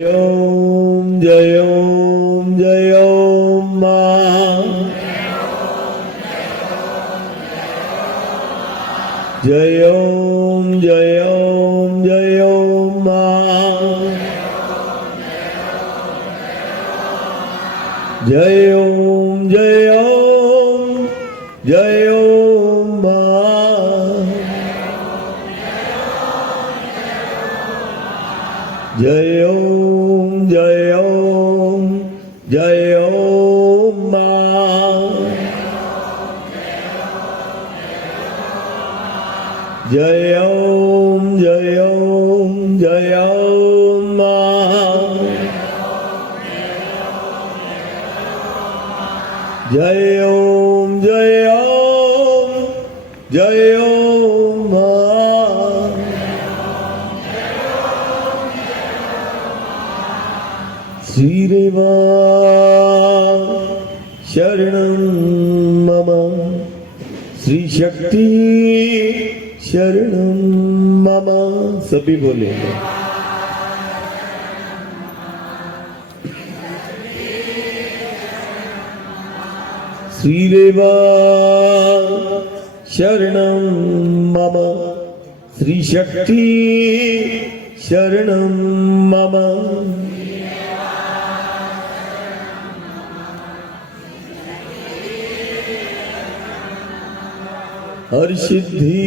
ओम जय ओम जय ओम मां जय ओम जय ओम जय ओम मां जय ओम जय ओम जय ओम मां जय ओम जय ओम जय ओम मां जय ओम जय ओम जय ओम मां जय ओम जय ओम जय ओम मां श्रीरेवा शरणं मम श्री शक्ति शरणं मम। सभी बोले श्रीरेवा शरणं मम श्री शक्ति शरणं मम। हर्षिद्धि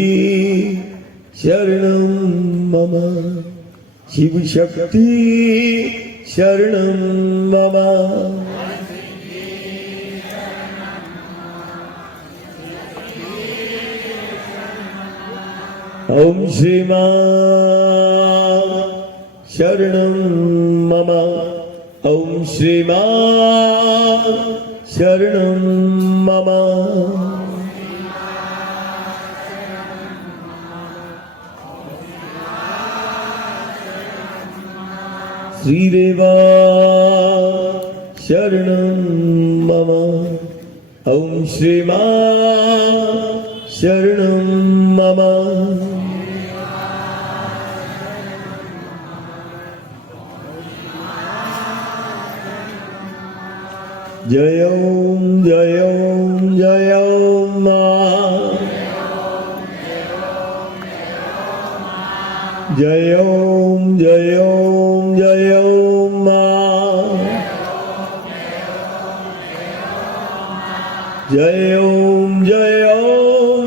शरणं मम शिव शक्ति शरणं मम। ओम श्री मां शरणं मम ओम श्री मां शरणं मम। श्रीरेवा शरणं मम ओम श्री मां शरणं मम। जय ओम जय ओम जय ओम मां जय ओम जय ओम जय ओम मां जय ओम जय ओम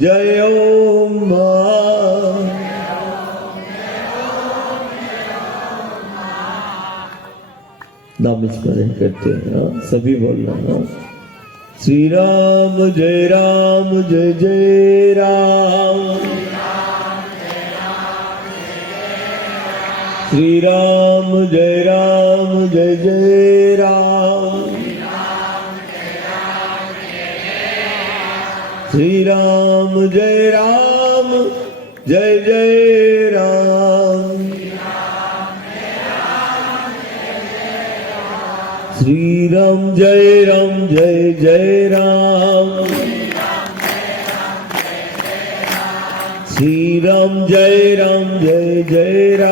जय ओम मां। नाम स्मरण करते हैं सभी बोलना ना। श्री राम जय जय राम श्री राम जय जय राम श्री राम जय जय राम श्री राम जय जय राम श्री राम जय जय राम।